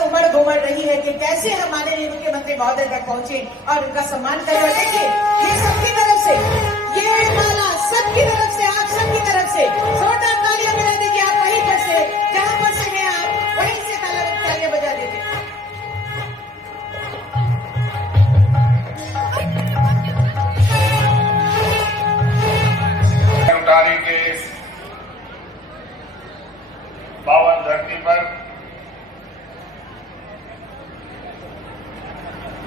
बात उमड़ घुमड़ रही है कि कैसे हम माननीय मुख्यमंत्री महोदय तक पहुंचे और उनका सम्मान करें। और देखिए, ये सबकी तरफ से, ये माला सबकी तरफ से, आप सबकी तरफ से जोरदार तालियां बजा दीजिए। आप वहीं पर से, जहां पर से हैं आप वहीं से तालियां बजा दीजिए। उटारी के इस पावन धरती पर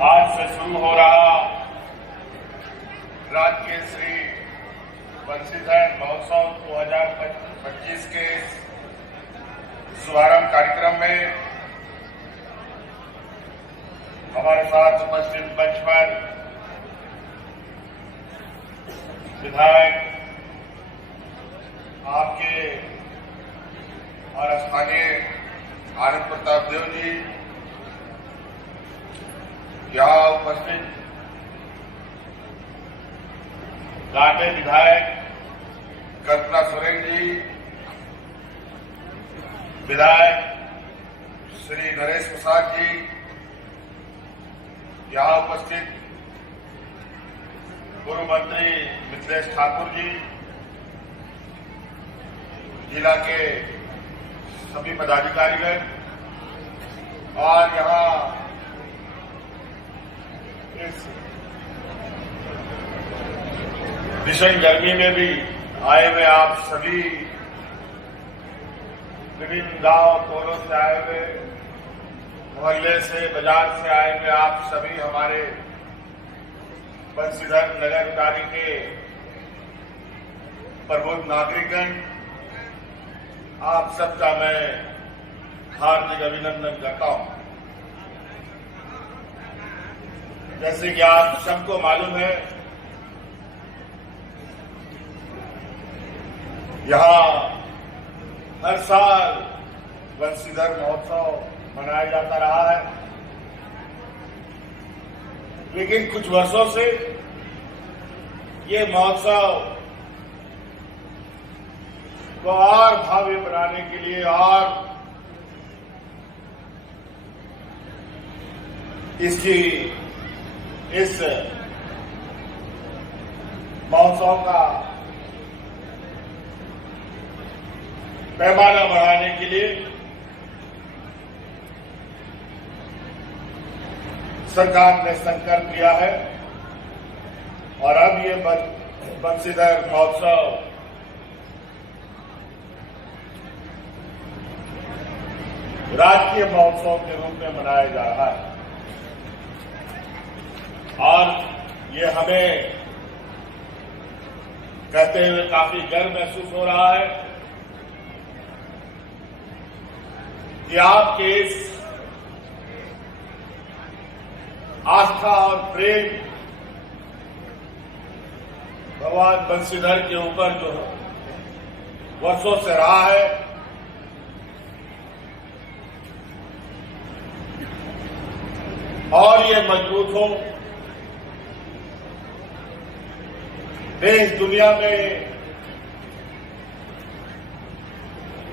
आज से शुरू हो रहा राजकीय श्री बंसीधर महोत्सव 2025 के शुभारंभ कार्यक्रम में हमारे साथ उपस्थित मंच पर विधायक आपके और स्थानीय आनंद प्रताप देव जी, यहाँ उपस्थित गांधी विधायक कल्पना सोरेन जी, विधायक श्री नरेश प्रसाद जी, यहाँ उपस्थित पूर्व मंत्री मिथिलेश ठाकुर जी, जिला के सभी पदाधिकारीगण और यहाँ इस भीषण गर्मी में भी आए हुए आप सभी, विभिन्न गांव कोलों से आए हुए, मोहल्ले से, बाजार से आए हुए आप सभी हमारे बंसीधर नगर उटारी के प्रबुद्ध नागरिकगण, आप सबका मैं हार्दिक अभिनंदन करता हूं। जैसे कि आप सबको मालूम है, यहां हर साल बंसीधर महोत्सव मनाया जाता रहा है, लेकिन कुछ वर्षों से ये महोत्सव को और भव्य बनाने के लिए और इसकी इस महोत्सव का पैमाना बढ़ाने के लिए सरकार ने संकल्प लिया है और अब ये बंसीधर महोत्सव राजकीय महोत्सव के रूप में मनाया जा रहा है और ये हमें कहते हुए काफी गर्व महसूस हो रहा है कि आपके इस आस्था और प्रेम भगवान बंसीधर के ऊपर जो वर्षों से रहा है, और ये मजबूत हो, देश दुनिया में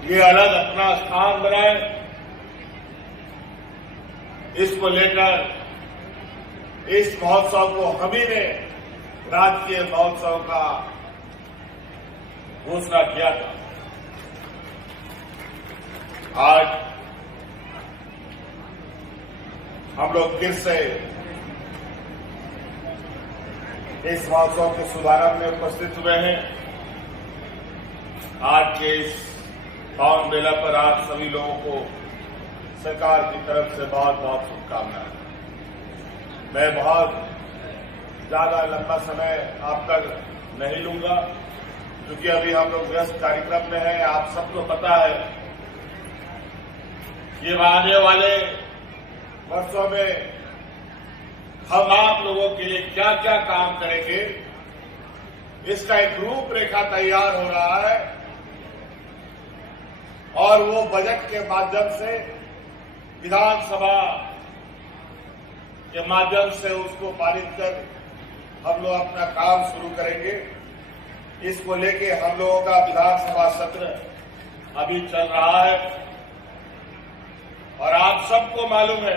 ये अलग अपना स्थान बनाए, इसको लेकर इस महोत्सव को हम ही ने राजकीय महोत्सव का घोषणा किया था। आज हम लोग फिर से इस महोत्सव के शुभारंभ में उपस्थित हुए हैं। आज के इस पावन बेला पर आप सभी लोगों को सरकार की तरफ से बहुत बहुत शुभकामनाएं। मैं बहुत ज्यादा लंबा समय आप तक नहीं लूंगा, क्योंकि अभी हम लोग व्यस्त कार्यक्रम में हैं। आप सबको पता है ये आने वाले वर्षों में हम आप लोगों के लिए क्या क्या काम करेंगे, इसका एक रूपरेखा तैयार हो रहा है और वो बजट के माध्यम से, विधानसभा के माध्यम से उसको पारित कर हम लोग अपना काम शुरू करेंगे। इसको लेके हम लोगों का विधानसभा सत्र अभी चल रहा है और आप सबको मालूम है,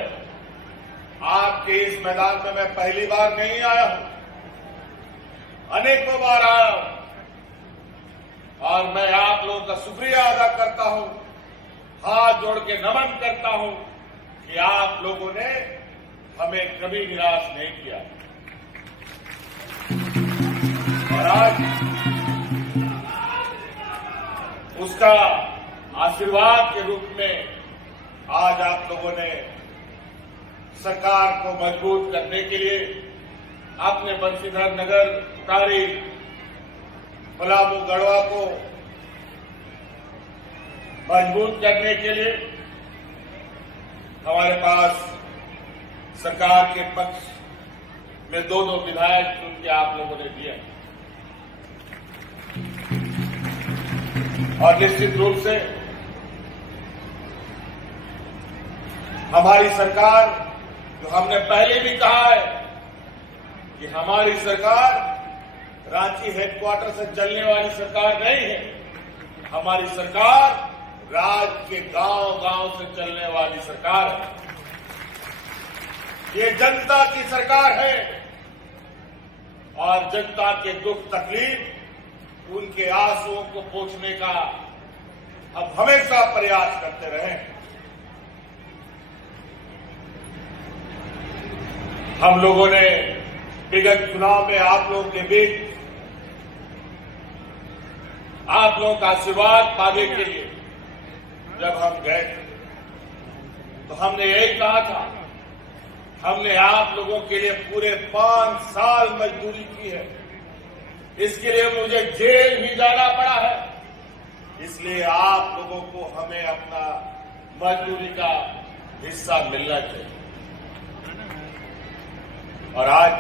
आपके इस मैदान में मैं पहली बार नहीं आया हूं, अनेकों बार आया हूं और मैं आप लोगों का शुक्रिया अदा करता हूं, हाथ जोड़ के नमन करता हूं कि आप लोगों ने हमें कभी निराश नहीं किया। और आज उसका आशीर्वाद के रूप में आज आप लोगों ने सरकार को मजबूत करने के लिए अपने बंशीधर नगर, उटारी, पलामू, गढ़वा को मजबूत करने के लिए हमारे पास सरकार के पक्ष में दो विधायक चुन के आप लोगों ने दिए और निश्चित रूप से हमारी सरकार, जो हमने पहले भी कहा है कि हमारी सरकार रांची हेडक्वार्टर से चलने वाली सरकार नहीं है, हमारी सरकार राज्य के गांव-गांव से चलने वाली सरकार है। ये जनता की सरकार है और जनता के दुख तकलीफ, उनके आंसुओं को पोंछने का अब हमेशा प्रयास करते रहे। हम लोगों ने विगत चुनाव में आप लोगों के बीच आप लोगों का आशीर्वाद पाने के लिए जब हम गए तो हमने यही कहा था, हमने आप लोगों के लिए पूरे 5 साल मजदूरी की है, इसके लिए मुझे जेल भी जाना पड़ा है, इसलिए आप लोगों को हमें अपना मजदूरी का हिस्सा मिलना चाहिए। और आज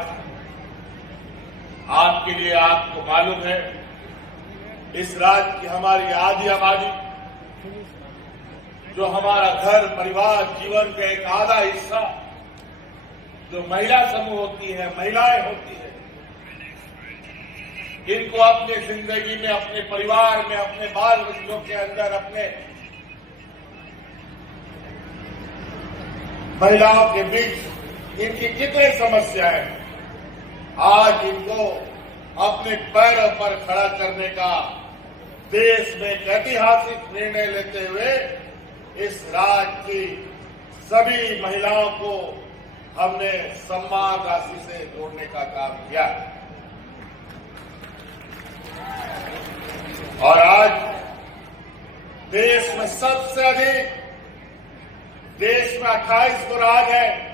आपके लिए, आपको मालूम है, इस राज्य की हमारी आधी आबादी, जो हमारा घर परिवार जीवन का एक आधा हिस्सा, जो महिला समूह होती है, महिलाएं होती है, इनको अपने जिंदगी में, अपने परिवार में, अपने बाल बच्चों के अंदर, अपने महिलाओं के बीच इनकी कितनी समस्याएं, आज इनको अपने पैरों पर खड़ा करने का देश में एक ऐतिहासिक निर्णय लेते हुए इस राज्य की सभी महिलाओं को हमने सम्मान राशि से जोड़ने का काम किया। और आज देश में सबसे अधिक, देश में 28 तो राज्य है,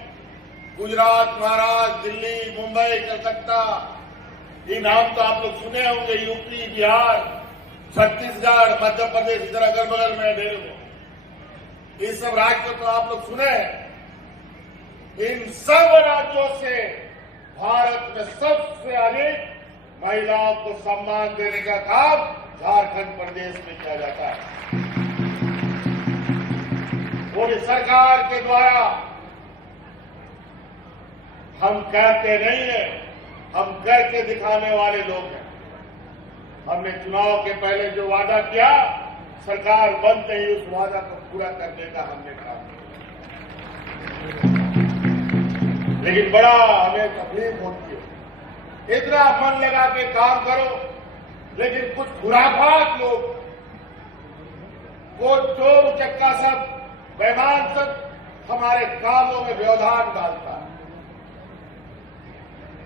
गुजरात, महाराष्ट्र, दिल्ली, मुंबई, कलकत्ता, ये नाम तो आप लोग सुने होंगे, यूपी, बिहार, छत्तीसगढ़, मध्य प्रदेश, इधर अगल बगल में ढेर हो, ये सब राज्य तो आप लोग सुने हैं। इन सब राज्यों से भारत में सबसे अधिक महिलाओं को सम्मान देने का काम झारखंड प्रदेश में किया जाता है। पूरी सरकार के द्वारा हम कहते नहीं है, हम करके दिखाने वाले लोग हैं। हमने चुनाव के पहले जो वादा किया, सरकार बनते ही उस वादा को पूरा करने का हमने काम किया। लेकिन बड़ा हमें तकलीफ होती है, इतना मन लगा के काम करो, लेकिन कुछ खुराफात लोग, वो चोर उचक्का सब, बेईमान सब हमारे कामों में व्यवधान डालता है,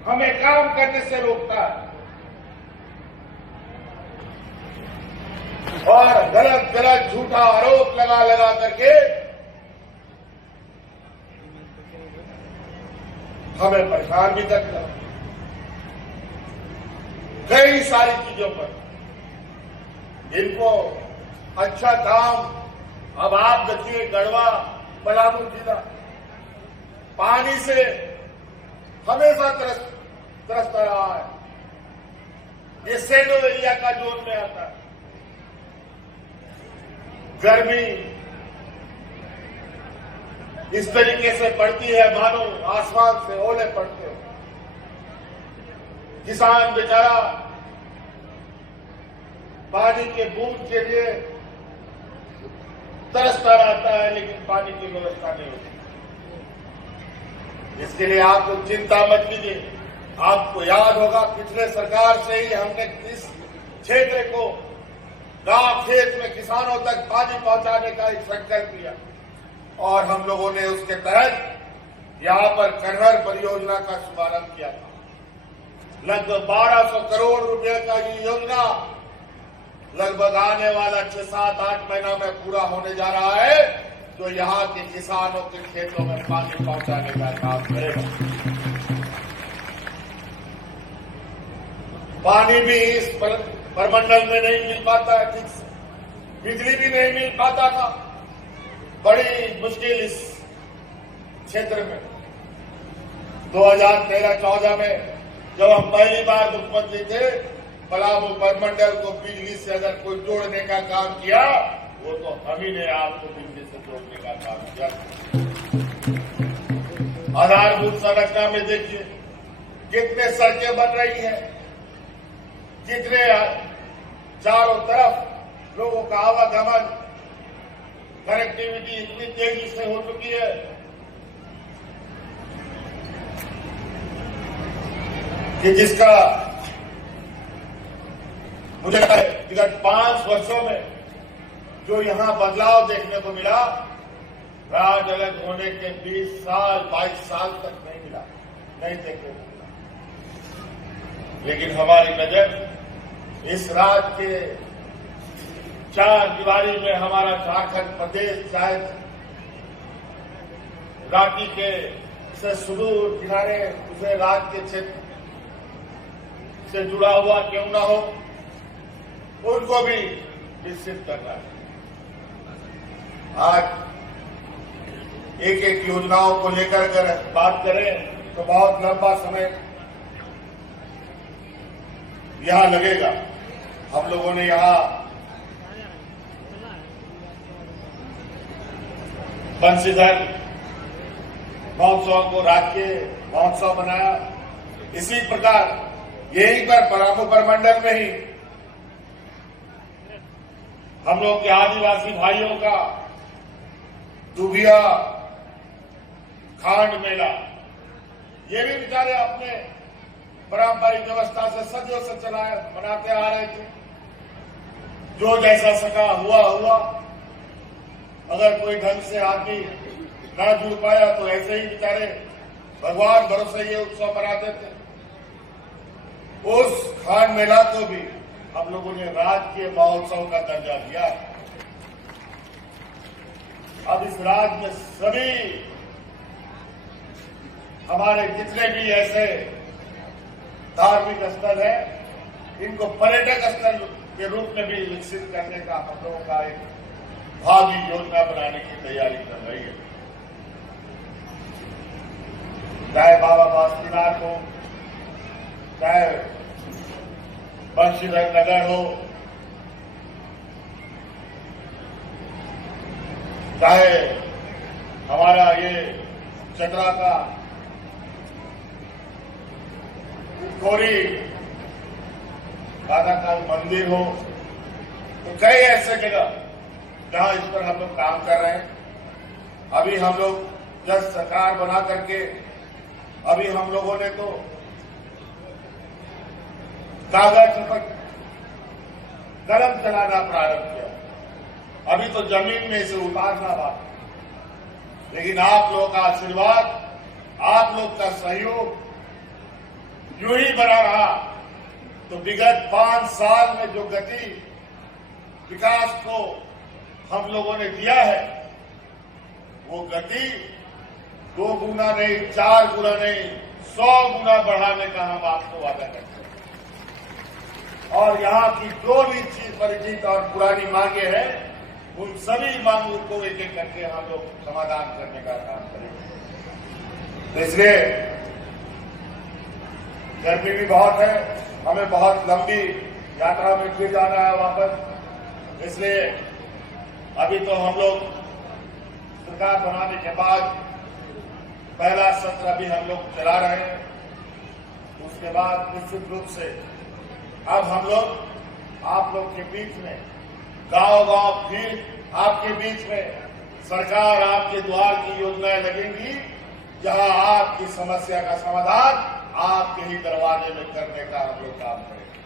हमें काम करने से रोकता है और गलत गलत झूठा आरोप लगा करके हमें परेशान भी करता है कई सारी चीजों पर। इनको अच्छा काम, अब आप देखिए गढ़वा, पलामू जिला पानी से हमेशा तरसता रहा है, ये सेडो एरिया का जोन में आता है। गर्मी इस तरीके से पड़ती है मानो आसमान से ओले पड़ते हो। किसान बेचारा पानी के बूंद के लिए तरसता रहता है, लेकिन पानी की व्यवस्था नहीं होती। इसके लिए आप लोग चिंता मत कीजिए। आपको याद होगा पिछले सरकार से ही हमने इस क्षेत्र को गांव खेत में किसानों तक पानी पहुंचाने का एक संकल्प लिया और हम लोगों ने उसके तहत यहां पर कन्हर परियोजना का शुभारंभ किया था। लगभग 1200 करोड़ रुपए का ये योजना लगभग आने वाला 6, 7, 8 महीना में पूरा होने जा रहा है, जो यहां के किसानों के खेतों में पानी पहुंचाने का काम करेगा। पानी भी इस परमंडल में नहीं मिल पाता है ठीक से, बिजली भी नहीं मिल पाता था। बड़ी मुश्किल इस क्षेत्र में 2013-14 में जब हम पहली बार मुख्यमंत्री थे, पलामू परमंडल को बिजली से अगर कोई जोड़ने का काम किया, वो तो हम ही ने आपको बिजली से जोड़ने का काम किया। आधारभूत संरचना में देखिए कितने सड़कें बन रही हैं, कितने चारों तरफ लोगों का आवागमन, कनेक्टिविटी इतनी तेजी से हो चुकी है कि जिसका मुझे विगत 5 वर्षों में जो यहां बदलाव देखने को मिला, राज्य अलग होने के 20 साल 22 साल तक नहीं मिला, नहीं देखने को मिला। लेकिन हमारी नजर इस राज्य के 4 दीवारी में हमारा झारखंड प्रदेश चाहे रांची के से सुदूर किनारे दूसरे राज्य के क्षेत्र से जुड़ा हुआ क्यों न हो, उनको भी विकसित करना है। आज एक एक योजनाओं को लेकर अगर बात करें तो बहुत लंबा समय यहां लगेगा। हम लोगों ने यहां बंशीधर महोत्सव को राजकीय महोत्सव बनाया। इसी प्रकार यहीं पर पलामू परमंडल में ही हम लोग के आदिवासी भाइयों का दुबिया खांड मेला, ये भी बेचारे अपने पारंपरिक व्यवस्था से सदियों से मनाते आ रहे थे। जो जैसा सका हुआ। अगर कोई ढंग से आदमी न जुड़ पाया तो ऐसे ही बेचारे भगवान भरोसे ये उत्सव मनाते थे। उस खान मेला को भी हम लोगों ने राजकीय महोत्सव का दर्जा दिया। अब इस राज्य में सभी हमारे जितने भी ऐसे धार्मिक स्थल हैं, इनको पर्यटक स्थल के रूप में भी विकसित करने का हम लोगों का एक भावी योजना बनाने की तैयारी कर रही है। चाहे बाबा बासुकीनाथ हो, चाहे बंशीधर नगर हो, चाहे हमारा ये चतरा का गौरी दादा का मंदिर हो, तो कई ऐसे जगह जहां इस पर हम लोग काम कर रहे हैं। अभी हम लोग जब सरकार बना करके अभी हम लोगों ने तो कागज पर कलम चलाना प्रारंभ किया। अभी तो जमीन में इसे उतारना बाकी। लेकिन आप लोगों का आशीर्वाद, आप लोग का सहयोग यूं ही बना रहा तो विगत 5 साल में जो गति विकास को हम लोगों ने दिया है, वो गति 2 गुना नहीं, 4 गुना नहीं, 100 गुना बढ़ाने का हम आपको वादा करते हैं। और यहाँ की जो भी चीज परिचित और पुरानी मांगे हैं, उन सभी मांगों को एक एक करके हम लोग समाधान करने का काम करेंगे। तो इसलिए गर्मी भी बहुत है, हमें बहुत लंबी यात्रा में फिर जाना है वापस। इसलिए अभी तो हम लोग सरकार बनाने के बाद पहला सत्र अभी हम लोग चला रहे हैं। उसके बाद निश्चित रूप से अब हम लोग आप लोग के बीच में गांव-गांव फिर आपके बीच में सरकार आपके द्वार की योजनाएं लगेंगी, जहां आपकी समस्या का समाधान आपके ही दरवाजे में करने का हम लोग काम करेंगे।